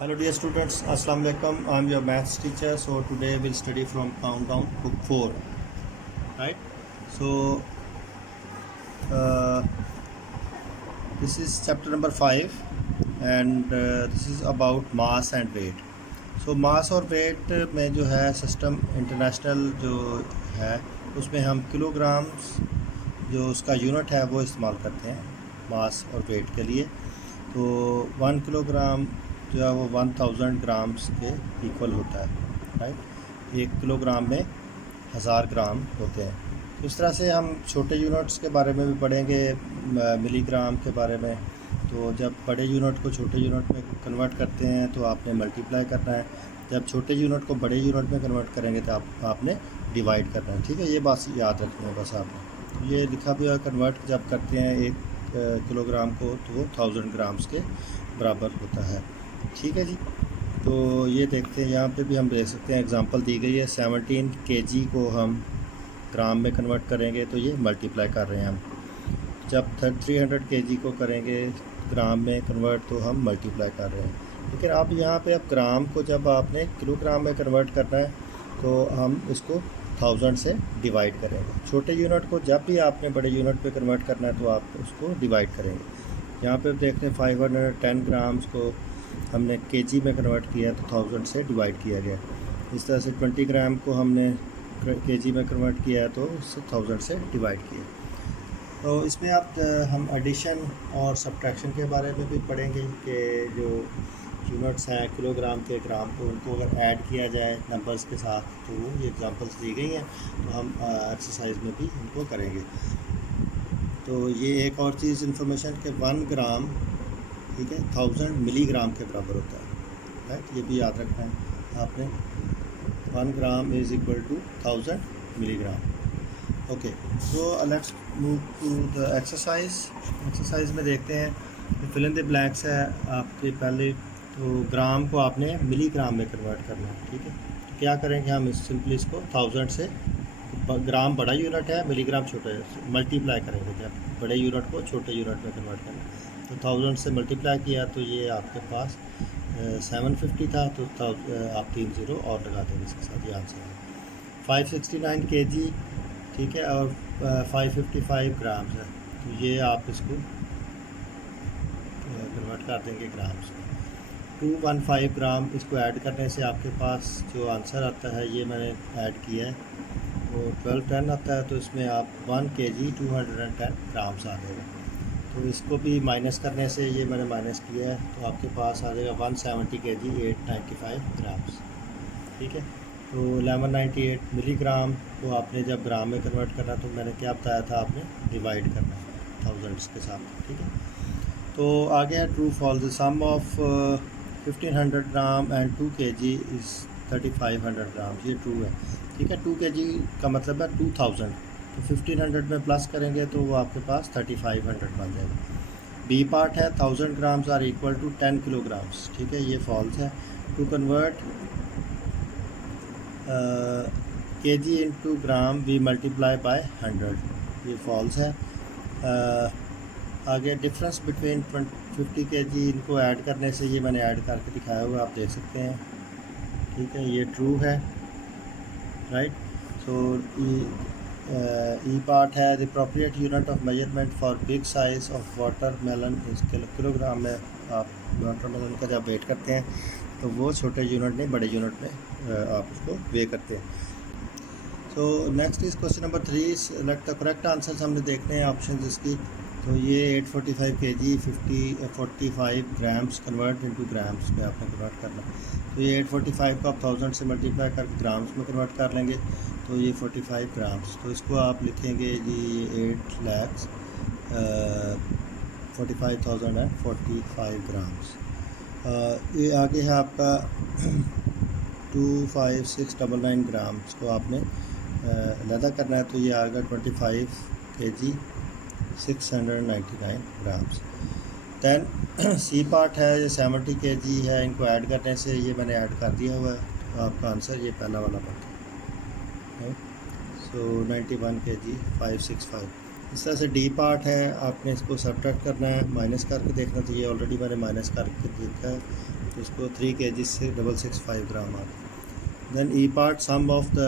Hello dear students, Assalamu alaikum. I am your maths teacher. So today we'll study from Countdown Book 4, right? So uh, this is chapter number 5 and this is about mass and weight. So mass और weight में जो है system international जो है उसमें हम kilograms जो उसका यूनिट है वो इस्तेमाल करते हैं मास और वेट के लिए। तो 1 किलोग्राम जो है वो 1000 ग्राम्स के इक्वल होता है, राइट। 1 किलोग्राम में 1000 ग्राम होते हैं। तो इस तरह से हम छोटे यूनिट्स के बारे में भी पढ़ेंगे, मिलीग्राम के बारे में। तो जब बड़े यूनिट को छोटे यूनिट में कन्वर्ट करते हैं तो आपने मल्टीप्लाई करना है, जब छोटे यूनिट को बड़े यूनिट में कन्वर्ट करेंगे तो आपने डिवाइड करना है, ठीक है। ये बात याद रखनी है बस आपने। तो ये लिखा भी है, कन्वर्ट जब करते हैं 1 किलोग्राम को तो वो 1000 ग्राम्स के बराबर होता है, ठीक है जी। तो ये देखते हैं, यहाँ पे भी हम देख सकते हैं एग्जांपल दी गई है। 17 केजी को हम ग्राम में कन्वर्ट करेंगे तो ये मल्टीप्लाई कर रहे हैं हम। जब 300 केजी को करेंगे ग्राम में कन्वर्ट तो हम मल्टीप्लाई कर रहे हैं। लेकिन अब यहाँ पे अब ग्राम को जब आपने किलोग्राम में कन्वर्ट करना है तो हम इसको 1000 से डिवाइड करेंगे। छोटे यूनिट को जब भी आपने बड़े यूनिट पे कन्वर्ट करना है तो आप उसको डिवाइड करेंगे। यहाँ पे देखते हैं 510 ग्राम्स को हमने केजी में कन्वर्ट किया तो 1000 से डिवाइड किया गया। इस तरह से 20 ग्राम को हमने केजी में कन्वर्ट किया है तो उससे 1000 से डिवाइड किया। तो इसमें आप हम एडिशन और सब्ट्रैक्शन के बारे में भी पढ़ेंगे कि जो यूनिट्स हैं किलोग्राम के ग्राम को उनको अगर ऐड किया जाए नंबर्स के साथ तो वो ये एग्जांपल्स दी गई हैं, तो हम एक्सरसाइज में भी इनको करेंगे। तो ये एक और चीज़ इन्फॉर्मेशन कि 1 ग्राम, ठीक है, 1000 मिलीग्राम के बराबर होता है, राइट। ये भी याद रखना है आपने। 1 gram is equal to 1000 milligram. Okay, तो let's move to the exercise में देखते हैं। फिल इन द ब्लैंक्स है आपके पहले। तो ग्राम को आपने मिलीग्राम में कन्वर्ट करना है, ठीक है। तो क्या करेंगे हम सिंपली इसको 1000 से, ग्राम बड़ा यूनिट है, मिलीग्राम छोटा है, मल्टीप्लाई करेंगे। जब बड़े यूनिट को छोटे यूनिट में कन्वर्ट करना है तो 1000 से मल्टीप्लाई किया तो ये आपके पास 750 था, तो आप 3 0 और लगा देंगे इसके साथ, ये आंसर है। 569 केजी, ठीक है, और 555 ग्राम्स है, तो ये आप इसको कन्वर्ट कर देंगे ग्राम्स में। 215 ग्राम, इसको ऐड करने से आपके पास जो आंसर आता है ये मैंने ऐड किया है वो 1210 आता है। तो इसमें आप 1 केजी 210 ग्राम्स आ जाएगा। तो इसको भी माइनस करने से ये मैंने माइनस किया है तो आपके पास आ जाएगा 170 केजी 895 ग्राम्स, ठीक है। तो 1198 मिलीग्राम को आपने जब ग्राम में कन्वर्ट करना तो मैंने क्या बताया था, आपने डिवाइड करना है 1000 के साथ, ठीक है। तो आगे है true false. Sum of 1500 gram and 2 KG is 3500 gram, ये ट्रू है, ठीक है। 2 केजी का मतलब है 2000, तो 1500 में प्लस करेंगे तो वो आपके पास 3500 बन जाएगा। बी पार्ट है 1000 grams are equal to 10 kilograms, ठीक है, ये फॉल्स है। To convert KG into gram we multiply by 100, ये फॉल्स है। आगे डिफरेंस बिटवीन 50 केजी, इनको ऐड करने से, ये मैंने ऐड करके दिखाया हुआ आप देख सकते हैं, ठीक है, ये ट्रू है, राइट। सो ई पार्ट है the appropriate unit of measurement for big size of watermelon इस किलोग्राम में। आप वाटरमेलन का जब वेट करते हैं तो वो छोटे यूनिट नहीं बड़े यूनिट में आप उसको वे करते हैं। So next is question number 3, select the correct answers हमने देखने हैं ऑप्शन इसकी। तो ये 845 KG 45 grams convert into grams में आपने कन्वर्ट करना। तो ये 845 को आप 1000 से मल्टीप्लाई करके ग्राम्स में कन्वर्ट कर लेंगे तो ये 45 ग्राम्स। तो इसको आप लिखेंगे जी 8,45,045 ग्राम्स। ये आगे है आपका 25699 ग्राम्स को आपने अलहदा करना है, तो ये आएगा 25 KG 699 grams. Then C part है, ये 70 केजी है, इनको ऐड करने से ये मैंने ऐड कर दिया हुआ है, तो आपका आंसर ये पहला वाला बनता है। सो 91 केजी 565। इस तरह से डी पार्ट है, आपने इसको सब्ट्रैक्ट करना है, माइनस करके देखना। तो ये ऑलरेडी मैंने माइनस करके देखा है, इसको 3 kg से 665 ग्राम आ गया। Then E part sum of the,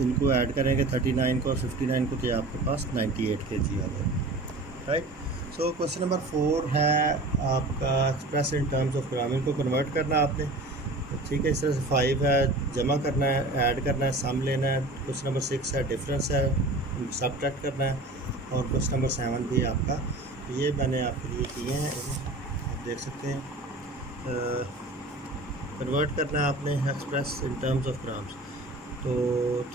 इनको ऐड करेंगे 39 को और 59 को, तो ये आपके पास 98 kg आ जाएगा, राइट। सो क्वेश्चन नंबर 4 है आपका express in terms of gram, इनको कन्वर्ट करना है आपने, ठीक है। इस तरह से 5 है, जमा करना है, ऐड करना है, सम लेना है। क्वेश्चन नंबर 6 है, डिफरेंस है, सब्ट्रैक्ट करना है। और क्वेश्चन नंबर 7 भी आपका, तो ये मैंने आपके लिए किए हैं, आप देख सकते हैं। कन्वर्ट करना है आपने express in terms of grams, तो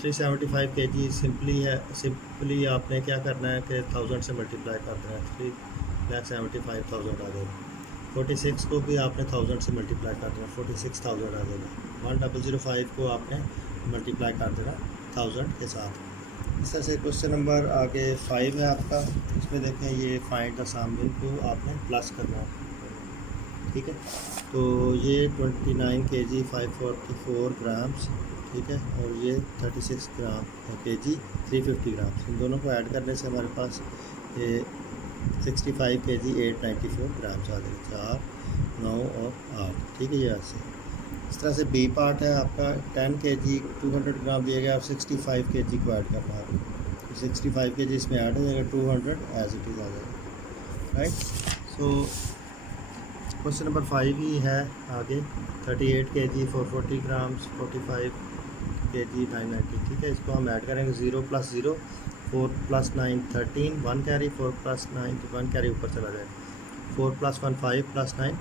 375 kg सिंपली है, सिंपली आपने क्या करना है कि 1000 से मल्टीप्लाई कर देना है, 3,75,000 आ जाएगा। 46 को भी आपने 1000 से मल्टीप्लाई कर देना, 46,000 आ जाएगा। 1005 को आपने मल्टीप्लाई कर देना 1000 के साथ। इस तरह से क्वेश्चन नंबर आगे 5 है आपका, इसमें देखें ये फाइंड द सम, इनको आपने प्लस करना है, ठीक है। तो ये 29 kg 544 ग्राम्स, ठीक है, और ये 36 ग्राम kg 350 ग्राम्स, इन दोनों को ऐड करने से हमारे पास ये 65 kg 894 ग्राम्स आ जाएगा, 4, 9 और 8, ठीक है। ये ऐसे इस तरह से बी पार्ट है आपका, 10 kg 200 ग्राम दिया गया और 65 kg को ऐड करना है, तो 65 kg इसमें ऐड हो जाएगा, 200 एज इट इज़ आ जाएगा, राइट। सो क्वेश्चन नंबर 5 ही है आगे, 38 kg 440 ग्राम्स, 45 kg 990, ठीक है। इसको हम ऐड करेंगे, 0 + 0 4 + 9 13, 1 कैरी, 4 + 9 तो 1 कैरी ऊपर चला जाएगा, 4 + 1 5 + 9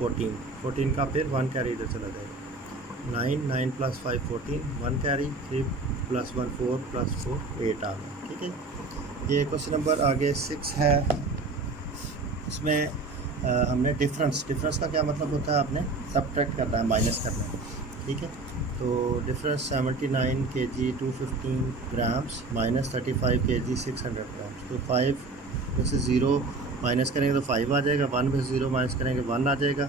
14, 14 का फिर 1 कैरी इधर चला जाएगा, 9 9 + 5 14, 1 कैरी, 3 + 1 4 + 4 8 आ गया, ठीक है। ये क्वेश्चन नंबर आगे 6 है, इसमें हमने डिफरेंस का क्या मतलब होता है, आपने सब्ट्रैक्ट करना है, माइनस करना है, ठीक है। तो difference 79 kg 215 grams minus 35 kg 600 grams, तो 5 में से 0 माइनस करेंगे तो 5 आ जाएगा, 1 में से 0 माइनस करेंगे 1 आ जाएगा,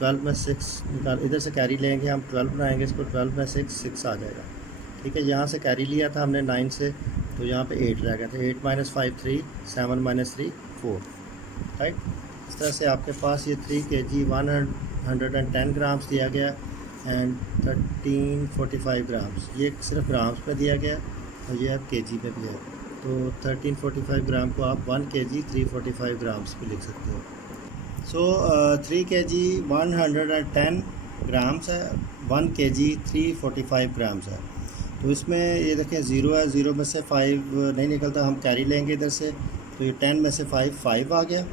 12 में 6 निकाल, इधर से कैरी लेंगे हम, 12 बनाएंगे इसको, 12 में 6 आ जाएगा, ठीक है। यहाँ से कैरी लिया था हमने 9 से, तो यहाँ पे 8 रह गया था, 8 - 5 3, 7 - 3 4, राइट। इस तरह से आपके पास ये 3 kg 110 ग्राम्स दिया गया एंड 1345 ग्राम्स, ये सिर्फ ग्राम्स पे दिया गया और ये अब kg पे भी है, तो 1345 ग्राम को आप 1 kg 345 ग्राम्स पे लिख सकते हो। सो 3 kg 110 ग्राम्स है, 1 kg 345 ग्राम्स है। तो इसमें ये देखें 0 है, 0 में से 5 नहीं निकलता, हम कैरी लेंगे इधर से, तो ये 10 में से 5 आ गया,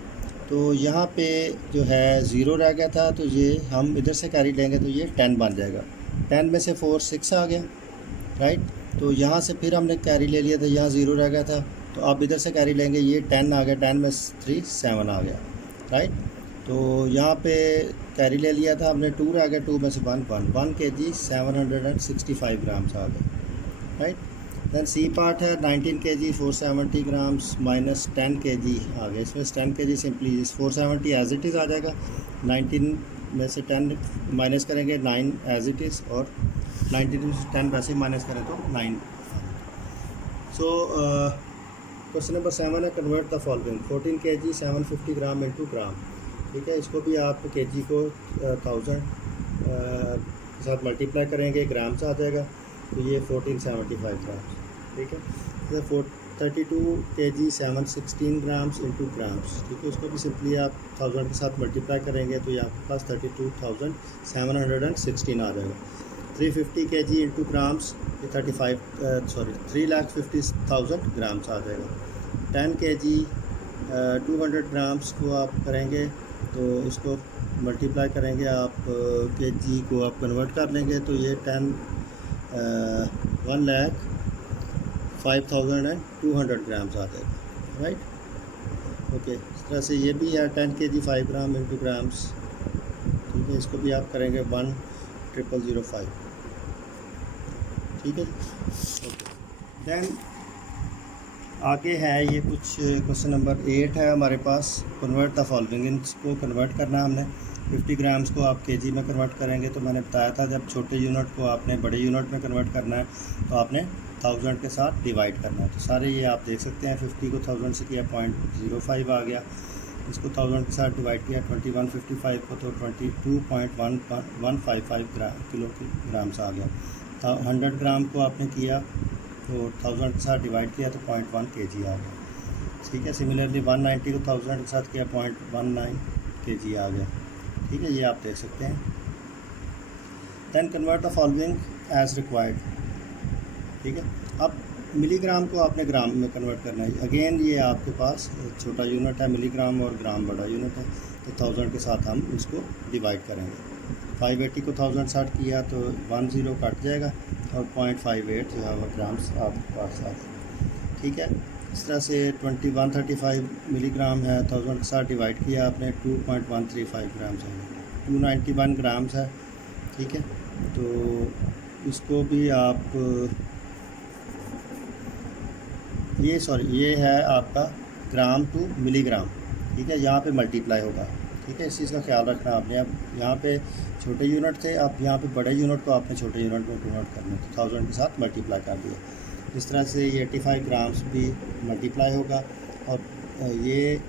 तो यहाँ पे जो है 0 रह गया था, तो ये हम इधर से कैरी लेंगे तो ये 10 बन जाएगा, 10 में से 4 6 आ गया, राइट। तो यहाँ से फिर हमने कैरी ले लिया था, यहाँ 0 रह गया था, तो अब इधर से कैरी लेंगे, ये 10 आ गया, 10 में 3 7 आ गया, राइट। तो यहाँ पे कैरी ले लिया था हमने, 2 रह गया, 2 में से 1 kg 765 ग्राम्स आ गए, राइट। दैन सी पार्ट है, 19 kg 470 ग्राम्स माइनस 10 kg आ गया, इसमें 10 kg simply 470 as it is आ जाएगा, 19 में से 10 माइनस करेंगे 9 एज इट इज़, और 19 में से 10 वैसे ही माइनस करें तो 9। सो क्वेश्चन नंबर 7 है, convert the following, 14 kg 750 gram into gram, ठीक है। इसको भी आप kg को 1000 के साथ मल्टीप्लाई करेंगे, ग्राम से आ जाएगा, तो ये 1475 ग्राम, ठीक है। 32 kg 716 ग्राम्स इंटू ग्राम्स, ठीक है। इसको भी सिंपली आप 1000 के साथ मल्टीप्लाई करेंगे तो ये आपके पास 32,716 आ जाएगा। 350 kg इंटू ग्राम्स, ये 3,50,000 ग्राम्स आ जाएगा। 10 kg 200 ग्राम्स को आप करेंगे तो इसको मल्टीप्लाई करेंगे आप, kg को आप कन्वर्ट कर लेंगे तो ये 1,05,200 ग्राम्स आ जाएगा, राइट। ओके, इस तरह से ये भी है 10 kg 5 ग्राम इंटू ग्राम्स, ठीक है। इसको भी आप करेंगे 1,005, ठीक है। ओके, दैन आगे है ये कुछ क्वेश्चन नंबर 8 है हमारे पास, कन्वर्ट द फॉलोइंग, इनको कन्वर्ट करना है हमने। 50 ग्राम्स को आप kg में कन्वर्ट करेंगे, तो मैंने बताया था जब छोटे यूनिट को आपने बड़े यूनिट में कन्वर्ट करना है तो आपने 1000 के साथ डिवाइड करना है। तो सारे ये आप देख सकते हैं, 50 को 1000 से किया 0.05 आ गया, इसको 1000 के साथ डिवाइड किया 2155 को तो 22.155 किलोग्राम्स आ गया। 100 ग्राम को आपने किया तो 1000 के साथ डिवाइड किया तो 0.1 kg आ गया। ठीक है, सिमिलरली 190 को 1000 के साथ किया 0.19 kg आ गया। ठीक है, ये आप देख सकते हैं। Then convert the following as required. ठीक है, अब मिलीग्राम को आपने ग्राम में कन्वर्ट करना है। अगेन ये आपके पास छोटा यूनिट है मिलीग्राम और ग्राम बड़ा यूनिट है, तो 1000 के साथ हम इसको डिवाइड करेंगे। 580 को 1000 साथ किया तो 10 कट जाएगा और 0.58 जो है वो ग्राम्स आपके पास आ जाएगा। ठीक है, इस तरह से 2135 मिलीग्राम है, 1000 के साथ डिवाइड किया आपने 2.135 ग्राम्स है, 291 ग्राम्स है। ठीक है, तो इसको भी आप ये है आपका ग्राम टू मिलीग्राम। ठीक है, यहाँ पे मल्टीप्लाई होगा। ठीक है, इस चीज़ का ख्याल रखना आपने। अब यहाँ पे छोटे यूनिट थे, अब यहाँ पे बड़े यूनिट को आपने छोटे यूनिट में कन्वर्ट करना है, तो 1000 के साथ मल्टीप्लाई कर दिया। इस तरह से ये 85 ग्राम्स भी मल्टीप्लाई होगा। और ये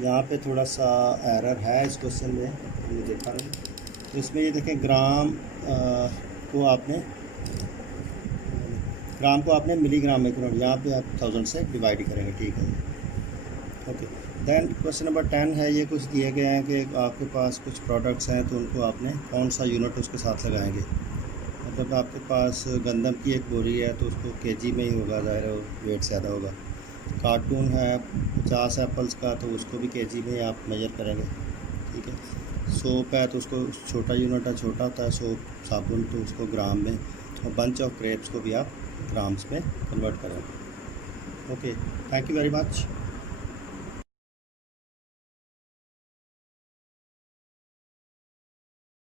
यहाँ पे थोड़ा सा एरर है इस क्वेश्चन में, हमने देखा नहीं। तो इसमें ये देखें ग्राम को आपने मिलीग्राम में कन्वर्ट, यहाँ पे आप 1000 से डिवाइड करेंगे। ठीक है, ओके। देन क्वेश्चन नंबर 10 है, ये कुछ दिए गए हैं कि आपके पास कुछ प्रोडक्ट्स हैं तो उनको आपने कौन सा यूनिट उसके साथ लगाएंगे। मतलब आपके पास गंदम की एक बोरी है तो उसको केजी में ही होगा, ज़ाहिर है वेट ज़्यादा होगा। कार्टून है 50 एप्पल्स का तो उसको भी केजी में आप मेजर करेंगे। ठीक है, सोप है तो उसको छोटा यूनिट है, छोटा होता है सोप साबुन, तो उसको ग्राम में, और बंच ऑफ ग्रेप्स को भी आप ग्राम्स में कन्वर्ट करेंगे। Okay, thank you very much.